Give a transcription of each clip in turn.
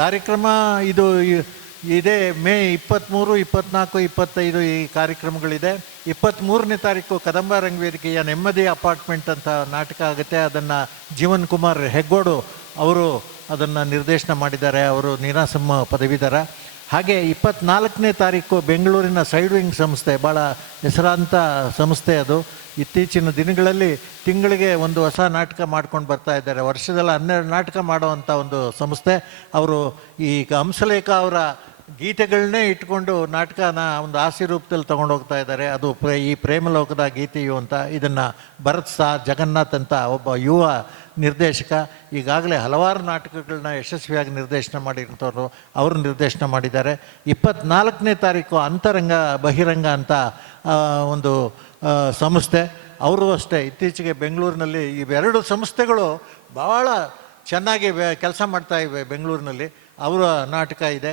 ಕಾರ್ಯಕ್ರಮ ಇದು ಇದೇ ಮೇ 23, 24, 25 ಈ ಕಾರ್ಯಕ್ರಮಗಳಿದೆ. 23ನೇ ತಾರೀಕು ಕದಂಬ ರಂಗವೇದಿಕೆಯ ನೆಮ್ಮದಿ ಅಪಾರ್ಟ್ಮೆಂಟ್ ಅಂತ ನಾಟಕ ಆಗುತ್ತೆ. ಅದನ್ನು ಜೀವನ್ ಕುಮಾರ್ ಹೆಗ್ಗೋಡು ಅವರು ಅದನ್ನು ನಿರ್ದೇಶನ ಮಾಡಿದ್ದಾರೆ. ಅವರು ನೀನಾಸಮ್ಮ ಪದವೀಧರ. ಹಾಗೆ 24ನೇ ತಾರೀಕು ಬೆಂಗಳೂರಿನ ಸೈಡ್ ವಿಂಗ್ ಸಂಸ್ಥೆ, ಭಾಳ ಹೆಸರಾಂತ ಸಂಸ್ಥೆ ಅದು. ಇತ್ತೀಚಿನ ದಿನಗಳಲ್ಲಿ ತಿಂಗಳಿಗೆ ಒಂದು ಹೊಸ ನಾಟಕ ಮಾಡ್ಕೊಂಡು ಬರ್ತಾ ಇದ್ದಾರೆ. ವರ್ಷದಲ್ಲಿ 12 ನಾಟಕ ಮಾಡುವಂಥ ಒಂದು ಸಂಸ್ಥೆ. ಅವರು ಈಗ ಹಂಸಲೇಖ ಅವರ ಗೀತೆಗಳನ್ನೇ ಇಟ್ಕೊಂಡು ನಾಟಕನ ಒಂದು ಹಾಸ್ಯ ರೂಪದಲ್ಲಿ ತೊಗೊಂಡೋಗ್ತಾ ಇದ್ದಾರೆ. ಅದು ಈ ಪ್ರೇಮಲೋಕದ ಗೀತೆಯು ಅಂತ. ಇದನ್ನು ಭರತ್ ಜಗನ್ನಾಥ್ ಅಂತ ಒಬ್ಬ ಯುವ ನಿರ್ದೇಶಕ, ಈಗಾಗಲೇ ಹಲವಾರು ನಾಟಕಗಳನ್ನ ಯಶಸ್ವಿಯಾಗಿ ನಿರ್ದೇಶನ ಮಾಡಿರೋಂಥವ್ರು, ಅವರು ನಿರ್ದೇಶನ ಮಾಡಿದ್ದಾರೆ. 24ನೇ ತಾರೀಕು ಅಂತರಂಗ ಬಹಿರಂಗ ಅಂತ ಒಂದು ಸಂಸ್ಥೆ, ಅವರು ಅಷ್ಟೇ ಇತ್ತೀಚೆಗೆ ಬೆಂಗಳೂರಿನಲ್ಲಿ ಇವೆರಡು ಸಂಸ್ಥೆಗಳು ಭಾಳ ಚೆನ್ನಾಗಿ ಕೆಲಸ ಮಾಡ್ತಾ ಇವೆ ಬೆಂಗಳೂರಿನಲ್ಲಿ. ಅವರ ನಾಟಕ ಇದೆ,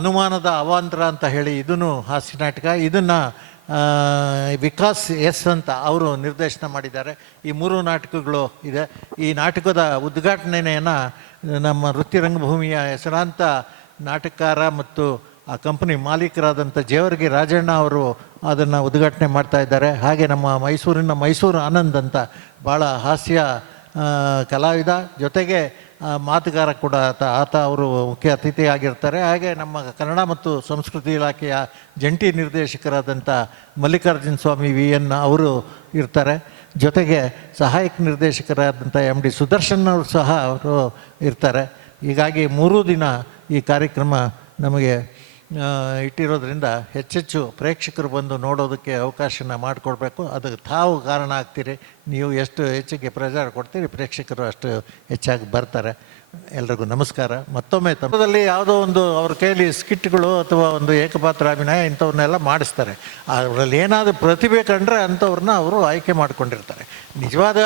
ಅನುಮಾನದ ಅವಾಂತರ ಅಂತ ಹೇಳಿ, ಇದೂ ಹಾಸ್ಯ ನಾಟಕ. ಇದನ್ನು ವಿಕಾಸ್ ಎಸ್ ಅಂತ ಅವರು ನಿರ್ದೇಶನ ಮಾಡಿದ್ದಾರೆ. ಈ 3 ನಾಟಕಗಳು ಇದೆ. ಈ ನಾಟಕದ ಉದ್ಘಾಟನೆಯನ್ನು ನಮ್ಮ ವೃತ್ತಿ ರಂಗಭೂಮಿಯ ಹೆಸರಾಂತ ನಾಟಕಕಾರ ಮತ್ತು ಆ ಕಂಪನಿ ಮಾಲೀಕರಾದಂಥ ಜೇವರ್ಗಿ ರಾಜಣ್ಣ ಅವರು ಅದನ್ನು ಉದ್ಘಾಟನೆ ಮಾಡ್ತಾ ಇದ್ದಾರೆ. ಹಾಗೆ ನಮ್ಮ ಮೈಸೂರು ಆನಂದ್ ಅಂತ ಭಾಳ ಹಾಸ್ಯ ಕಲಾವಿದ, ಜೊತೆಗೆ ಮಾತುಗಾರ ಕೂಡ ಆತ ಅವರು ಮುಖ್ಯ ಅತಿಥಿಯಾಗಿರ್ತಾರೆ. ಹಾಗೆ ನಮ್ಮ ಕನ್ನಡ ಮತ್ತು ಸಂಸ್ಕೃತಿ ಇಲಾಖೆಯ ಜಂಟಿ ನಿರ್ದೇಶಕರಾದಂಥ ಮಲ್ಲಿಕಾರ್ಜುನ ಸ್ವಾಮಿ VN ಅವರು ಇರ್ತಾರೆ. ಜೊತೆಗೆ ಸಹಾಯಕ ನಿರ್ದೇಶಕರಾದಂಥ MD ಸುದರ್ಶನ್ ಅವರು ಸಹ ಅವರು ಇರ್ತಾರೆ. ಹೀಗಾಗಿ 3 ದಿನ ಈ ಕಾರ್ಯಕ್ರಮ ನಮಗೆ ಇಟ್ಟಿರೋದ್ರಿಂದ ಹೆಚ್ಚೆಚ್ಚು ಪ್ರೇಕ್ಷಕರು ಬಂದು ನೋಡೋದಕ್ಕೆ ಅವಕಾಶನ ಮಾಡಿಕೊಡ್ಬೇಕು. ಅದಕ್ಕೆ ತಾವು ಕಾರಣ ಆಗ್ತೀರಿ. ನೀವು ಎಷ್ಟು ಹೆಚ್ಚಿಗೆ ಪ್ರಚಾರ ಕೊಡ್ತೀರಿ, ಪ್ರೇಕ್ಷಕರು ಅಷ್ಟು ಹೆಚ್ಚಾಗಿ ಬರ್ತಾರೆ. ಎಲ್ರಿಗೂ ನಮಸ್ಕಾರ. ಮತ್ತೊಮ್ಮೆ ತಮ್ಮದಲ್ಲಿ ಯಾವುದೋ ಒಂದು ಅವ್ರ ಕೈಯಲ್ಲಿ ಸ್ಕಿಟ್ಗಳು ಅಥವಾ ಒಂದು ಏಕಪಾತ್ರ ಅಭಿನಯ ಇಂಥವನ್ನೆಲ್ಲ ಮಾಡಿಸ್ತಾರೆ. ಅದರಲ್ಲಿ ಏನಾದರೂ ಪ್ರತಿಭೆ ಕಂಡ್ರೆ ಅಂಥವ್ರನ್ನ ಅವರು ಆಯ್ಕೆ ಮಾಡ್ಕೊಂಡಿರ್ತಾರೆ. ನಿಜವಾದ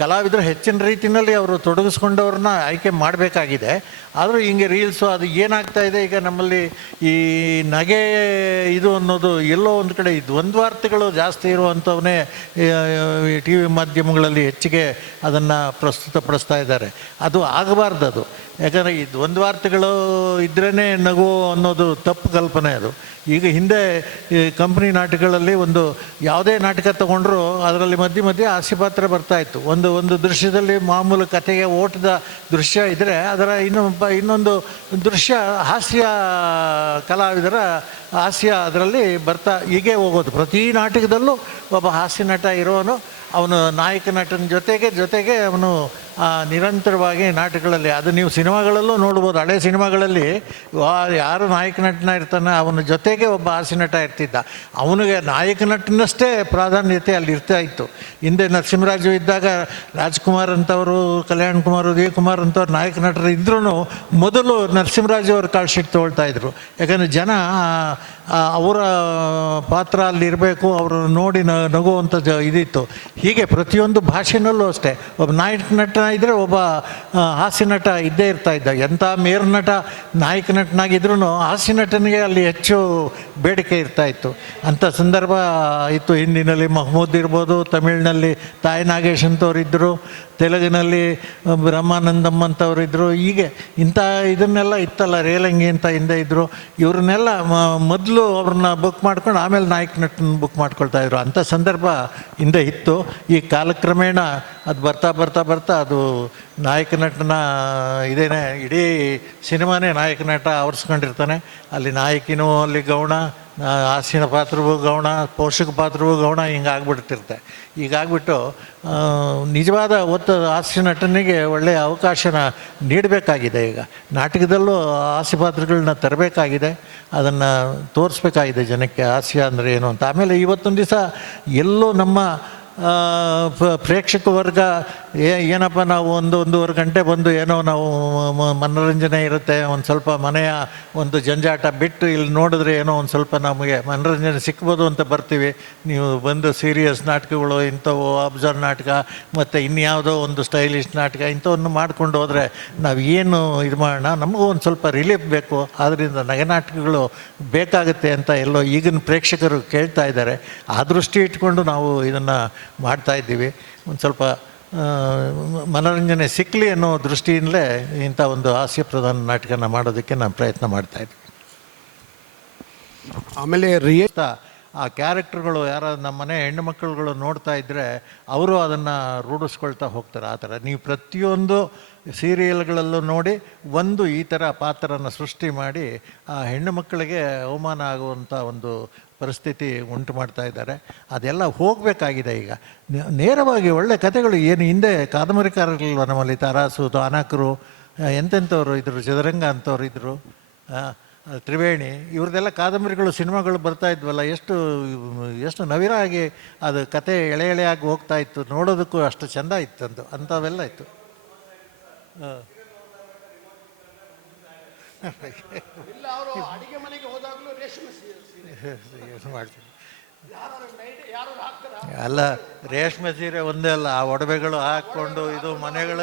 ಕಲಾವಿದರು ಹೆಚ್ಚಿನ ರೀತಿಯಲ್ಲಿ ಅವರು ತೊಡಗಿಸ್ಕೊಂಡವ್ರನ್ನ ಆಯ್ಕೆ ಮಾಡಬೇಕಾಗಿದೆ. ಆದರೂ ಹಿಂಗೆ ರೀಲ್ಸು ಅದು ಏನಾಗ್ತಾ ಇದೆ ಈಗ ನಮ್ಮಲ್ಲಿ, ಈ ನಗೆ ಇದು ಅನ್ನೋದು ಎಲ್ಲೋ ಒಂದು ಕಡೆ ಈ ದ್ವಂದ್ವಾರ್ಥಗಳು ಜಾಸ್ತಿ ಇರುವಂಥವನ್ನೇ TV ಮಾಧ್ಯಮಗಳಲ್ಲಿ ಹೆಚ್ಚಿಗೆ ಅದನ್ನು ಪ್ರಸ್ತುತಪಡಿಸ್ತಾ ಇದ್ದಾರೆ. ಅದು ಆಗಬಾರ್ದು. ಅದು ಯಾಕಂದರೆ ಈ ದ್ವಂದ್ವಾರ್ಥಗಳು ಇದ್ರೇ ನಗು ಅನ್ನೋದು ತಪ್ಪು ಕಲ್ಪನೆ. ಅದು ಈಗ ಹಿಂದೆ ಈ ಕಂಪ್ನಿ ನಾಟಕಗಳಲ್ಲಿ ಒಂದು ಯಾವುದೇ ನಾಟಕ ತಗೊಂಡ್ರು ಅದರಲ್ಲಿ ಮಧ್ಯೆ ಹಾಸ್ಯಪಾತ್ರ ಬರ್ತಾಯಿತ್ತು. ಒಂದು ದೃಶ್ಯದಲ್ಲಿ ಮಾಮೂಲು ಕಥೆಗೆ ಓಟದ ದೃಶ್ಯ ಇದ್ದರೆ ಅದರ ಇನ್ನೊಂದು ದೃಶ್ಯ ಹಾಸ್ಯ ಕಲಾವಿದರ ಹಾಸ್ಯ ಅದರಲ್ಲಿ ಬರ್ತಾ ಹೀಗೆ ಹೋಗೋದು. ಪ್ರತಿ ನಾಟಕದಲ್ಲೂ ಒಬ್ಬ ಹಾಸ್ಯ ನಟ ಇರೋನು, ಅವನು ನಾಯಕ ನಟನ ಜೊತೆಗೆ ಅವನು ನಿರಂತರವಾಗಿ ನಾಟಕಗಳಲ್ಲಿ, ಅದು ನೀವು ಸಿನಿಮಾಗಳಲ್ಲೂ ನೋಡ್ಬೋದು. ಹಳೆ ಸಿನಿಮಾಗಳಲ್ಲಿ ಯಾರು ನಾಯಕ ನಟನ ಇರ್ತಾನೆ ಅವನ ಜೊತೆಗೆ ಒಬ್ಬ ಹಾಸ್ಯ ನಟ ಇರ್ತಿದ್ದ. ಅವನಿಗೆ ನಾಯಕ ನಟನಷ್ಟೇ ಪ್ರಾಧಾನ್ಯತೆ ಅಲ್ಲಿ ಇರ್ತಾ ಇತ್ತು. ಹಿಂದೆ ನರಸಿಂಹರಾಜು ಇದ್ದಾಗ ರಾಜ್ಕುಮಾರ್ ಅಂತವರು, ಕಲ್ಯಾಣ್ ಕುಮಾರ್, ಉದಯ್ ಕುಮಾರ್ ಅಂತವ್ರು ನಾಯಕ ನಟರು ಇದ್ರೂ ಮೊದಲು ನರಸಿಂಹರಾಜು ಅವ್ರ ಕಾಲ್ ಶೀಟ್ ತೊಗೊಳ್ತಾಯಿದ್ರು. ಯಾಕಂದರೆ ಜನ ಅವರ ಪಾತ್ರ ಅಲ್ಲಿರಬೇಕು, ಅವರು ನೋಡಿ ನಗುವಂಥ ಇದಿತ್ತು. ಹೀಗೆ ಪ್ರತಿಯೊಂದು ಭಾಷೆನಲ್ಲೂ ಅಷ್ಟೇ ಒಬ್ಬ ನಾಯಕ ನಟ ಇದ್ದರೆ ಒಬ್ಬ ಹಾಸ್ಯ ನಟ ಇದ್ದೇ ಇರ್ತಾಯಿದ್ದ. ಎಂಥ ಮೇರು ನಟ ನಾಯಕ ನಟನಾಗಿದ್ರೂ ಹಾಸ್ಯ ನಟನಿಗೆ ಅಲ್ಲಿ ಹೆಚ್ಚು ಬೇಡಿಕೆ ಇರ್ತಾಯಿತ್ತು. ಅಂಥ ಸಂದರ್ಭ ಇತ್ತು. ಹಿಂದಿನಲ್ಲಿ ಮಹಮೂದ್ ಇರ್ಬೋದು, ತಮಿಳಿನಲ್ಲಿ ತಾಯಿ ನಾಗೇಶ್ ಅಂತವ್ರಿದ್ದರು, ತೆಲುಗಿನಲ್ಲಿ ಬ್ರಹ್ಮಾನಂದಮ್ ಅಂತವ್ರಿದ್ದರು. ಹೀಗೆ ಇಂಥ ಇದನ್ನೆಲ್ಲ ಇತ್ತಲ್ಲ, ರೇಲಂಗಿ ಅಂತ ಹಿಂದೆ ಇದ್ದರು. ಇವ್ರನ್ನೆಲ್ಲ ಮೊದಲು ಅವ್ರನ್ನ ಬುಕ್ ಮಾಡ್ಕೊಂಡು ಆಮೇಲೆ ನಾಯಕ ನಟನ ಬುಕ್ ಮಾಡ್ಕೊಳ್ತಾಯಿದ್ರು. ಅಂಥ ಸಂದರ್ಭ ಹಿಂದೆ ಇತ್ತು. ಈ ಕಾಲಕ್ರಮೇಣ ಅದು ಬರ್ತಾ ಅದು ನಾಯಕ ನಟನ ಇದೇನೆ, ಇಡೀ ಸಿನಿಮಾನೇ ನಾಯಕ ನಟ ಆವರಿಸ್ಕೊಂಡಿರ್ತಾನೆ. ಅಲ್ಲಿ ನಾಯಕಿನೂ ಅಲ್ಲಿ ಗೌಣ, ಹಾಸ್ಯನ ಪಾತ್ರವೂ ಗೌಣ, ಪೋಷಕ ಪಾತ್ರವೂ ಗೌಣ, ಹಿಂಗೆ ಆಗ್ಬಿಟ್ಟಿರುತ್ತೆ. ಹೀಗಾಗ್ಬಿಟ್ಟು ನಿಜವಾದ ಹಾಸ್ಯ ನಟನಿಗೆ ಒಳ್ಳೆಯ ಅವಕಾಶನ ನೀಡಬೇಕಾಗಿದೆ. ಈಗ ನಾಟಕದಲ್ಲೂ ಹಾಸ್ಯ ಪಾತ್ರಗಳನ್ನ ತರಬೇಕಾಗಿದೆ, ಅದನ್ನು ತೋರಿಸ್ಬೇಕಾಗಿದೆ ಜನಕ್ಕೆ ಹಾಸ್ಯ ಅಂದರೆ ಏನು ಅಂತ. ಆಮೇಲೆ ಇವತ್ತೊಂದು ದಿವಸ ಎಲ್ಲೋ ನಮ್ಮ ಪ್ರೇಕ್ಷಕ ವರ್ಗ ಏನಪ್ಪ ನಾವು ಒಂದೂವರೆ ಗಂಟೆ ಬಂದು ಏನೋ ನಾವು ಮನೋರಂಜನೆ ಇರುತ್ತೆ, ಒಂದು ಸ್ವಲ್ಪ ಮನೆಯ ಒಂದು ಜಂಜಾಟ ಬಿಟ್ಟು ಇಲ್ಲಿ ನೋಡಿದ್ರೆ ಏನೋ ಒಂದು ಸ್ವಲ್ಪ ನಮಗೆ ಮನೋರಂಜನೆ ಸಿಕ್ಬೋದು ಅಂತ ಬರ್ತೀವಿ. ನೀವು ಬಂದು ಸೀರಿಯಸ್ ನಾಟಕಗಳು ಇಂಥವು, ಅಬ್ಸರ್ವ್ ನಾಟಕ ಮತ್ತು ಇನ್ಯಾವುದೋ ಒಂದು ಸ್ಟೈಲಿಶ್ ನಾಟಕ ಇಂಥವನ್ನು ಮಾಡ್ಕೊಂಡು ಹೋದರೆ ನಾವು ಏನು ಇದು ಮಾಡೋಣ, ನಮಗೂ ಒಂದು ಸ್ವಲ್ಪ ರಿಲೀಫ್ ಬೇಕು. ಆದ್ದರಿಂದ ನಗೆ ನಾಟಕಗಳು ಬೇಕಾಗುತ್ತೆ ಅಂತ ಎಲ್ಲೋ ಈಗಿನ ಪ್ರೇಕ್ಷಕರು ಕೇಳ್ತಾ ಇದ್ದಾರೆ. ಆ ದೃಷ್ಟಿ ಇಟ್ಕೊಂಡು ನಾವು ಇದನ್ನು ಮಾಡ್ತಾಯಿದ್ದೀವಿ. ಒಂದು ಸ್ವಲ್ಪ ಮನೋರಂಜನೆ ಸಿಕ್ಕಲಿ ಅನ್ನೋ ದೃಷ್ಟಿಯಿಂದಲೇ ಇಂಥ ಒಂದು ಹಾಸ್ಯ ಪ್ರಧಾನ ನಾಟಕನ ಮಾಡೋದಕ್ಕೆ ನಾನು ಪ್ರಯತ್ನ ಮಾಡ್ತಾಯಿದ್ದೆ. ಆಮೇಲೆ ಆ ಕ್ಯಾರೆಕ್ಟರ್ಗಳು ಯಾರು ನಮ್ಮ ಮನೆ ಹೆಣ್ಣು ಮಕ್ಕಳುಗಳು ನೋಡ್ತಾ ಇದ್ದರೆ ಅವರು ಅದನ್ನು ರೂಢಿಸ್ಕೊಳ್ತಾ ಹೋಗ್ತಾರೆ. ಆ ಥರ ನೀವು ಪ್ರತಿಯೊಂದು ಸೀರಿಯಲ್ಗಳಲ್ಲೂ ನೋಡಿ ಒಂದು ಈ ಥರ ಪಾತ್ರನ ಸೃಷ್ಟಿ ಮಾಡಿ ಆ ಹೆಣ್ಣು ಮಕ್ಕಳಿಗೆ ಅವಮಾನ ಆಗುವಂಥ ಒಂದು ಪರಿಸ್ಥಿತಿ ಉಂಟು ಮಾಡ್ತಾ ಇದ್ದಾರೆ. ಅದೆಲ್ಲ ಹೋಗಬೇಕಾಗಿದೆ. ಈಗ ನೇರವಾಗಿ ಒಳ್ಳೆ ಕಥೆಗಳು ಏನು ಹಿಂದೆ ಕಾದಂಬರಿಕಾರರಿಲ್ವ ನಮ್ಮಲ್ಲಿ ತಾರಾಸು, ಅನಾಕರು, ಎಂತೆಂಥವ್ರು ಇದ್ದರು, ಚದುರಂಗ ಅಂಥವ್ರು ಇದ್ದರು, ತ್ರಿವೇಣಿ, ಇವ್ರದ್ದೆಲ್ಲ ಕಾದಂಬರಿಗಳು ಸಿನಿಮಾಗಳು ಬರ್ತಾ ಇದ್ವಲ್ಲ, ಎಷ್ಟು ನವಿರಾಗಿ ಅದು ಕತೆ ಎಳೆ ಎಳೆಯಾಗಿ ಹೋಗ್ತಾ ಇತ್ತು, ನೋಡೋದಕ್ಕೂ ಅಷ್ಟು ಚೆಂದ ಇತ್ತು. ಅಂಥವೆಲ್ಲ ಇತ್ತು. ಮಾಡ್ತೀನಿ ಅಲ್ಲ, ರೇಷ್ಮೆ ಸೀರೆ ಒಂದೇ ಅಲ್ಲ, ಆ ಒಡವೆಗಳು ಹಾಕ್ಕೊಂಡು ಇದು ಮನೆಗಳು